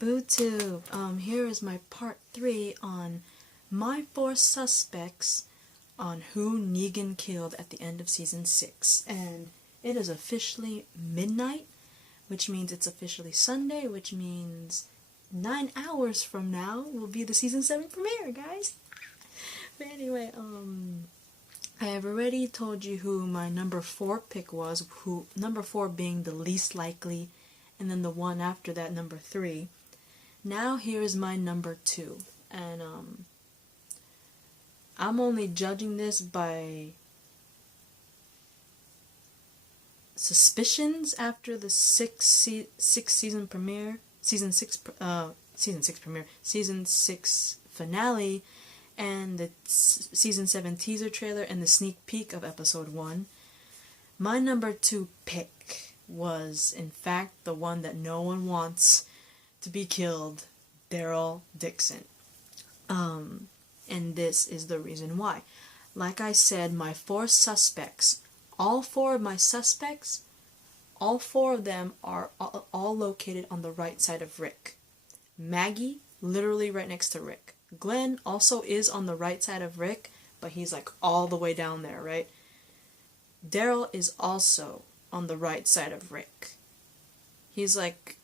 BooTube, here is my part 3 on my 4 suspects on who Negan killed at the end of season 6. And it is officially midnight, which means it's officially Sunday, which means 9 hours from now will be the season 7 premiere, guys. But anyway, I have already told you who my number 4 pick was, who number 4 being the least likely, and then the one after that, number 3. Now here's my number 2, and I'm only judging this by suspicions after the season 6 finale, and the season 7 teaser trailer and the sneak peek of episode 1. My number 2 pick was in fact the one that no one wants to be killed, Daryl Dixon. And this is the reason why. Like I said, my 4 suspects, all 4 of my suspects, all 4 of them are all located on the right side of Rick. Maggie, literally right next to Rick. Glenn also is on the right side of Rick, but he's like all the way down there, right? Daryl is also on the right side of Rick. He's like,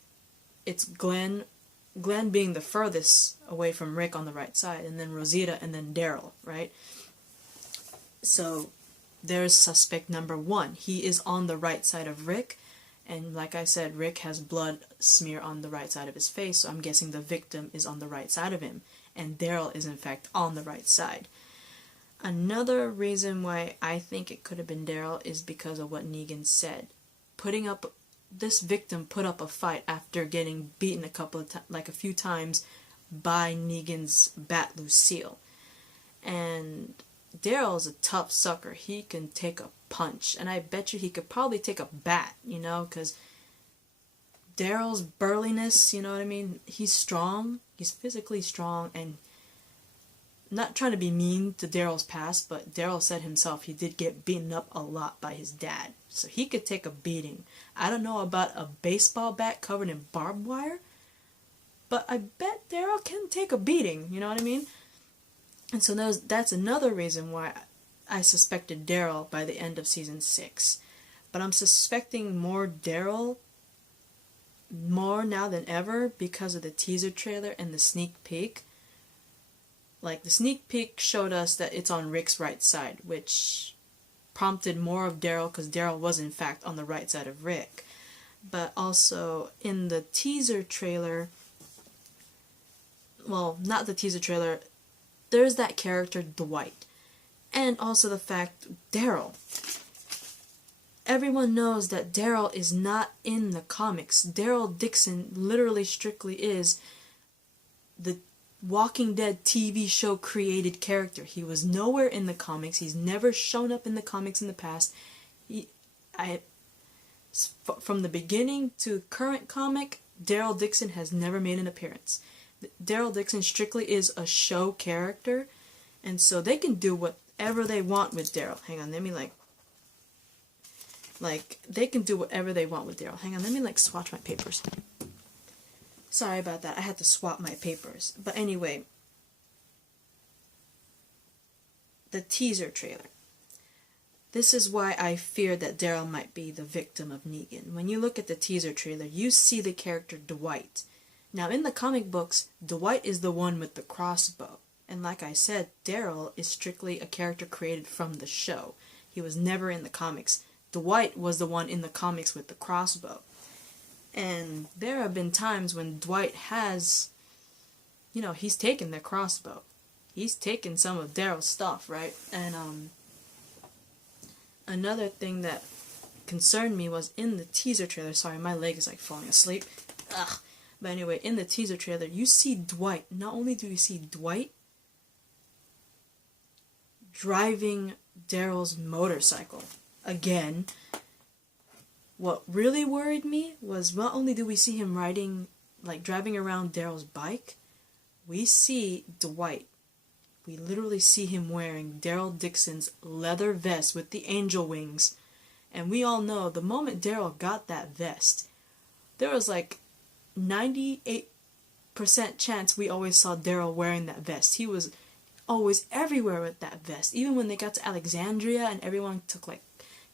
it's Glenn being the furthest away from Rick on the right side, and then Rosita, and then Daryl, right? So there's suspect number 1. He is on the right side of Rick, and like I said, Rick has blood smear on the right side of his face, so I'm guessing the victim is on the right side of him, and Daryl is in fact on the right side. Another reason why I think it could have been Daryl is because of what Negan said. This victim put up a fight after getting beaten a few times by Negan's bat Lucille. And Daryl's a tough sucker. He can take a punch, and I bet you he could probably take a bat, because Daryl's burliness, you know what I mean? He's strong, he's physically strong, and not trying to be mean to Daryl's past, but Daryl said himself he did get beaten up a lot by his dad. So he could take a beating. I don't know about a baseball bat covered in barbed wire, but I bet Daryl can take a beating, you know what I mean? And so that's another reason why I suspected Daryl by the end of season 6. But I'm suspecting more Daryl more now than ever because of the teaser trailer and the sneak peek. Like, the sneak peek showed us that it's on Rick's right side, which prompted more of Daryl, because Daryl was in fact on the right side of Rick. But also, in the teaser trailer, well, not the teaser trailer, there's that character, Dwight. And also the fact, Daryl. Everyone knows that Daryl is not in the comics. Daryl Dixon literally strictly is the Walking Dead TV show created character. He was nowhere in the comics. He's never shown up in the comics in the past. From the beginning to current comic, Daryl Dixon has never made an appearance. Daryl Dixon strictly is a show character, and so they can do whatever they want with Daryl. Hang on, let me they can do whatever they want with Daryl. Hang on, let me swatch my papers. Sorry about that, I had to swap my papers. But anyway, the teaser trailer. This is why I fear that Daryl might be the victim of Negan. When you look at the teaser trailer, you see the character Dwight. Now, in the comic books, Dwight is the one with the crossbow. And like I said, Daryl is strictly a character created from the show. He was never in the comics. Dwight was the one in the comics with the crossbow. And there have been times when Dwight has, he's taken the crossbow. He's taken some of Daryl's stuff, right? And another thing that concerned me was in the teaser trailer. Sorry, my leg is falling asleep. Ugh. But anyway, in the teaser trailer, you see Dwight. Not only do you see Dwight driving Daryl's motorcycle again. What really worried me was not only do we see him driving around Daryl's bike, we see Dwight. We literally see him wearing Daryl Dixon's leather vest with the angel wings. And we all know the moment Daryl got that vest, there was 98 chance we always saw Daryl wearing that vest. He was always everywhere with that vest. Even when they got to Alexandria and everyone took like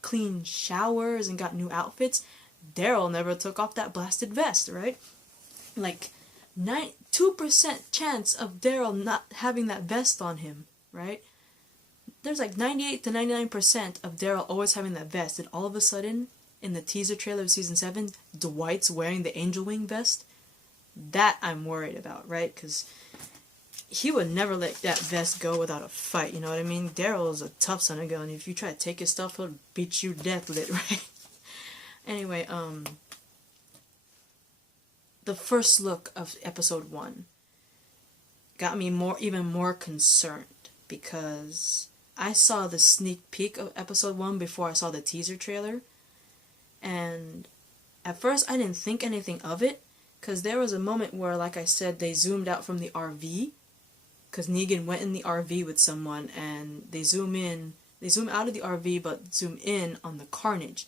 clean showers and got new outfits, Daryl never took off that blasted vest, right? Like 2% chance of Daryl not having that vest on him, right? There's like 98 to 99% of Daryl always having that vest, and all of a sudden, in the teaser trailer of season 7, Dwight's wearing the Angel Wing vest. That I'm worried about, right? Because he would never let that vest go without a fight, you know what I mean? Daryl is a tough son of a gun. If you try to take his stuff, he'll beat you to death with it, right? Anyway, the first look of episode 1 got me even more concerned, because I saw the sneak peek of episode 1 before I saw the teaser trailer, and at first I didn't think anything of it, because there was a moment where, like I said, they zoomed out from the RV, because Negan went in the RV with someone, and they zoom out of the RV but zoom in on the carnage.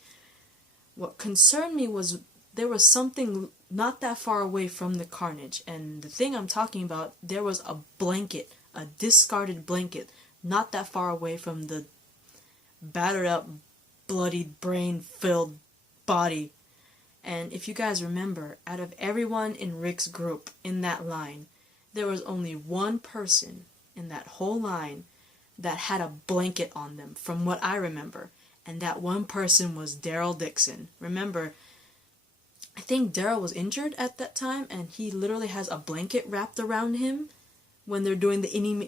What concerned me was there was something not that far away from the carnage, and the thing I'm talking about, there was a blanket, a discarded blanket, not that far away from the battered up, bloodied, brain-filled body. And if you guys remember, out of everyone in Rick's group in that line, there was only one person in that whole line that had a blanket on them, from what I remember. And that one person was Daryl Dixon. Remember, I think Daryl was injured at that time, and he literally has a blanket wrapped around him when they're doing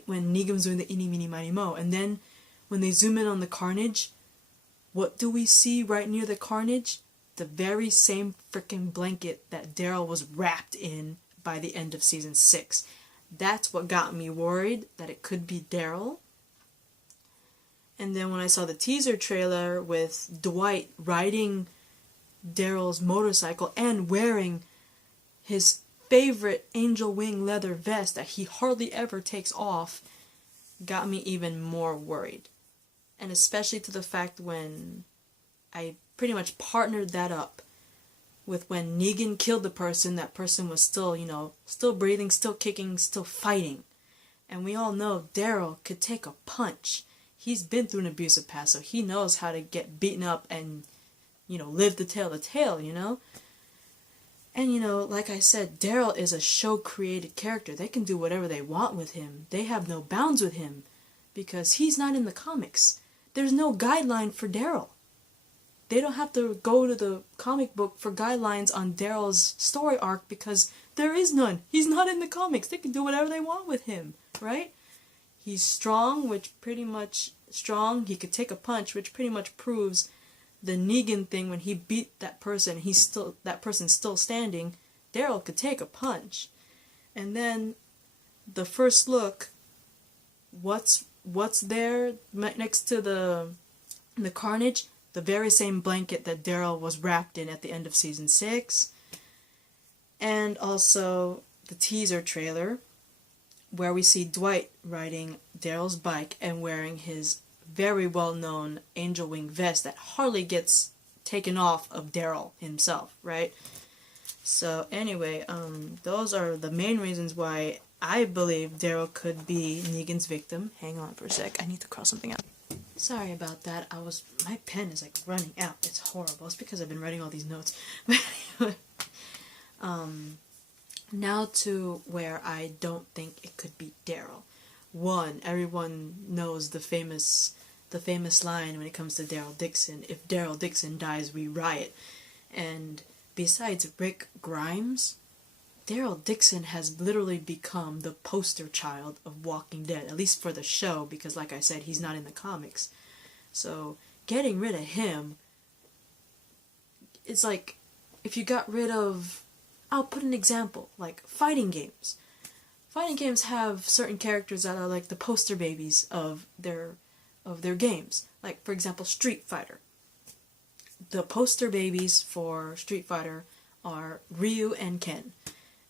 when Negan's doing the Eeny, Meeny, Miny, Mo. And then when they zoom in on the carnage, what do we see right near the carnage? The very same freaking blanket that Daryl was wrapped in by the end of season 6. That's what got me worried, that it could be Daryl. And then when I saw the teaser trailer with Dwight riding Daryl's motorcycle and wearing his favorite Angel Wing leather vest that he hardly ever takes off, got me even more worried. And especially to the fact when I pretty much partnered that up with when Negan killed the person, that person was still, still breathing, still kicking, still fighting. And we all know Daryl could take a punch. He's been through an abusive past, so he knows how to get beaten up and, live to tell the tale, And, like I said, Daryl is a show-created character. They can do whatever they want with him. They have no bounds with him, because he's not in the comics. There's no guideline for Daryl. They don't have to go to the comic book for guidelines on Daryl's story arc, because there is none. He's not in the comics. They can do whatever they want with him, right? He's strong, which pretty much strong. He could take a punch, which pretty much proves the Negan thing. When he beat that person, that person's still standing. Daryl could take a punch. And then the first look, what's there next to the carnage? The very same blanket that Daryl was wrapped in at the end of season 6. And also the teaser trailer, where we see Dwight riding Daryl's bike and wearing his very well-known Angel Wing vest that hardly gets taken off of Daryl himself, right? So anyway, those are the main reasons why I believe Daryl could be Negan's victim. Hang on for a sec, I need to cross something out. Sorry about that, my pen is like running out. It's horrible. It's because I've been writing all these notes. But anyway, now to where I don't think it could be Daryl. One, everyone knows the famous line when it comes to Daryl Dixon: if Daryl Dixon dies, we riot. And besides Rick Grimes, Daryl Dixon has literally become the poster child of Walking Dead, at least for the show, because like I said, he's not in the comics. So getting rid of him, it's like if you got rid of, I'll put an example, like fighting games. Fighting games have certain characters that are like the poster babies of their games. Like, for example, Street Fighter. The poster babies for Street Fighter are Ryu and Ken.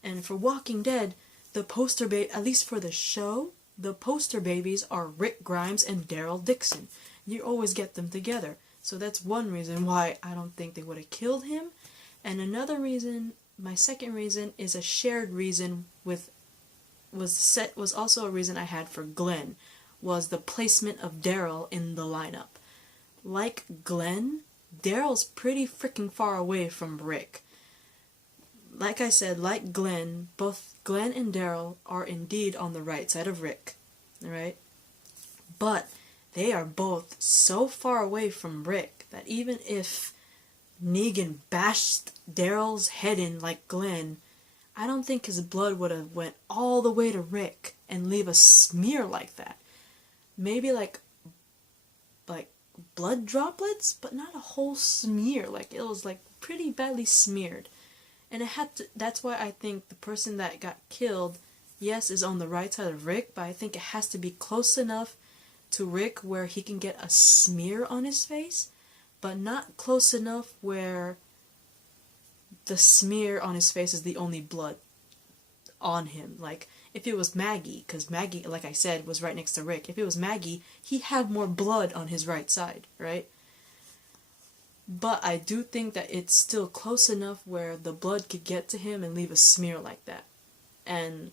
And for Walking Dead, the poster at least for the show, the poster babies are Rick Grimes and Daryl Dixon. You always get them together. So that's one reason why I don't think they would have killed him. And another reason my second reason is a shared reason with was also a reason I had for Glenn, was the placement of Daryl in the lineup. Like Glenn, Daryl's pretty freaking far away from Rick. Like I said, like Glenn, both Glenn and Daryl are indeed on the right side of Rick, right? But they are both so far away from Rick that even if Negan bashed Daryl's head in like Glenn, I don't think his blood would have went all the way to Rick and leave a smear like that. Maybe like blood droplets, but not a whole smear. Like it was like pretty badly smeared. And it had to, that's why I think the person that got killed, yes, is on the right side of Rick, but I think it has to be close enough to Rick where he can get a smear on his face, but not close enough where the smear on his face is the only blood on him. Like, if it was Maggie, because Maggie, like I said, was right next to Rick. If it was Maggie, he'd have more blood on his right side, right? But I do think that it's still close enough where the blood could get to him and leave a smear like that. And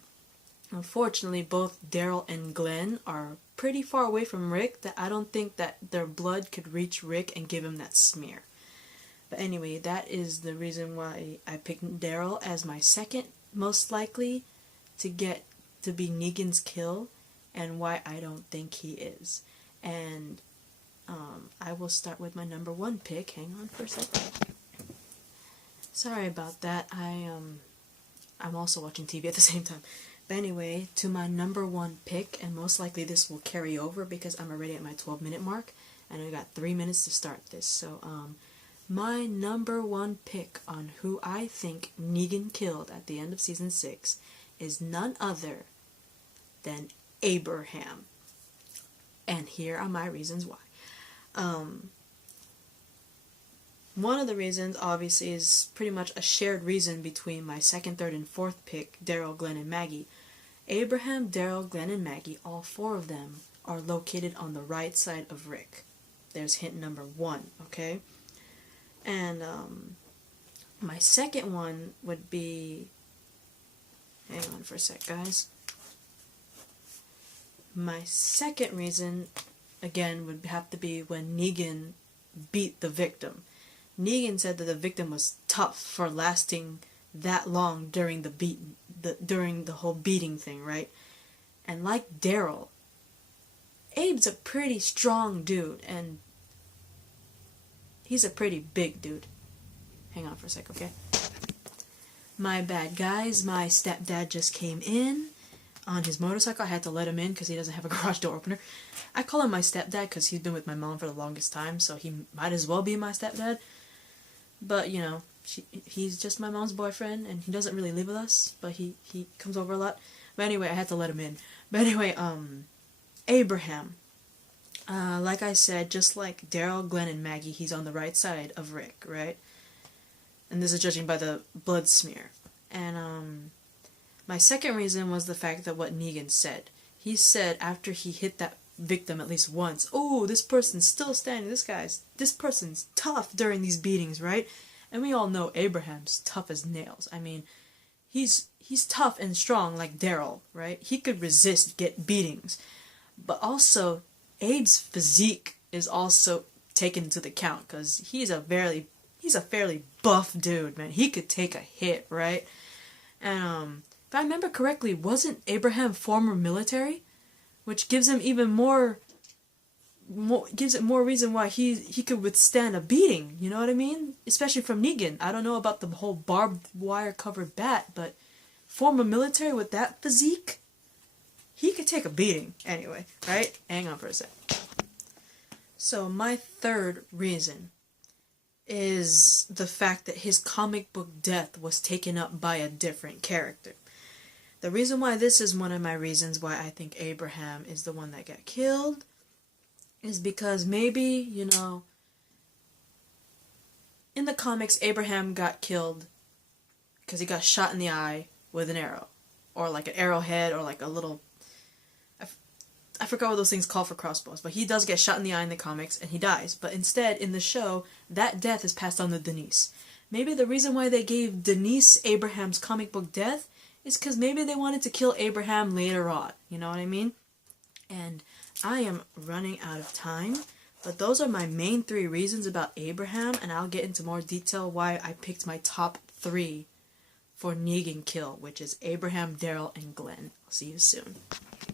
unfortunately, both Daryl and Glenn are pretty far away from Rick that I don't think that their blood could reach Rick and give him that smear. But anyway, that is the reason why I picked Daryl as my second most likely to be Negan's kill, and why I don't think he is. And I will start with my number one pick. Hang on for a second. Sorry about that. I'm also watching TV at the same time. But anyway, to my number one pick, and most likely this will carry over because I'm already at my 12-minute mark, and I got 3 minutes to start this. So, my number one pick on who I think Negan killed at the end of Season 6 is none other than Abraham. And here are my reasons why. One of the reasons, obviously, is pretty much a shared reason between my second, third, and fourth pick, Daryl, Glenn, and Maggie. Abraham, Daryl, Glenn, and Maggie, all four of them, are located on the right side of Rick. There's hint number one, okay? And, my second one would be... Hang on for a sec, guys. My second reason, again, would have to be when Negan beat the victim. Negan said that the victim was tough for lasting that long during the whole beating thing, right? And like Daryl, Abe's a pretty strong dude, and he's a pretty big dude. Hang on for a sec, okay? My bad, guys. My stepdad just came in on his motorcycle. I had to let him in because he doesn't have a garage door opener. I call him my stepdad because he's been with my mom for the longest time, so he might as well be my stepdad. But, you know, he's just my mom's boyfriend, and he doesn't really live with us, but he comes over a lot. But anyway, I had to let him in. But anyway, Abraham. Like I said, just like Daryl, Glenn, and Maggie, he's on the right side of Rick, right? And this is judging by the blood smear. And, my second reason was the fact that what Negan said. He said after he hit that victim at least once, oh, this person's still standing, this person's tough during these beatings, right? And we all know Abraham's tough as nails. I mean, he's tough and strong like Daryl, right? He could resist, get beatings. But also, Abe's physique is also taken into the count, because he's a fairly buff dude, man. He could take a hit, right? And, if I remember correctly, wasn't Abraham former military? Which gives him even more gives it more reason why he could withstand a beating, you know what I mean? Especially from Negan. I don't know about the whole barbed wire covered bat, but former military with that physique, he could take a beating. Anyway, right? Hang on for a sec. So my third reason is the fact that his comic book death was taken up by a different character. The reason why this is one of my reasons why I think Abraham is the one that got killed is because maybe, you know, in the comics, Abraham got killed because he got shot in the eye with an arrow, or like an arrowhead, or like a little, I forgot what those things call for crossbows, but he does get shot in the eye in the comics, and he dies. But instead, in the show, that death is passed on to Denise. Maybe the reason why they gave Denise Abraham's comic book death is because maybe they wanted to kill Abraham later on. You know what I mean? And I am running out of time, but those are my main 3 reasons about Abraham, and I'll get into more detail why I picked my top 3 for Negan kill, which is Abraham, Daryl, and Glenn. I'll see you soon.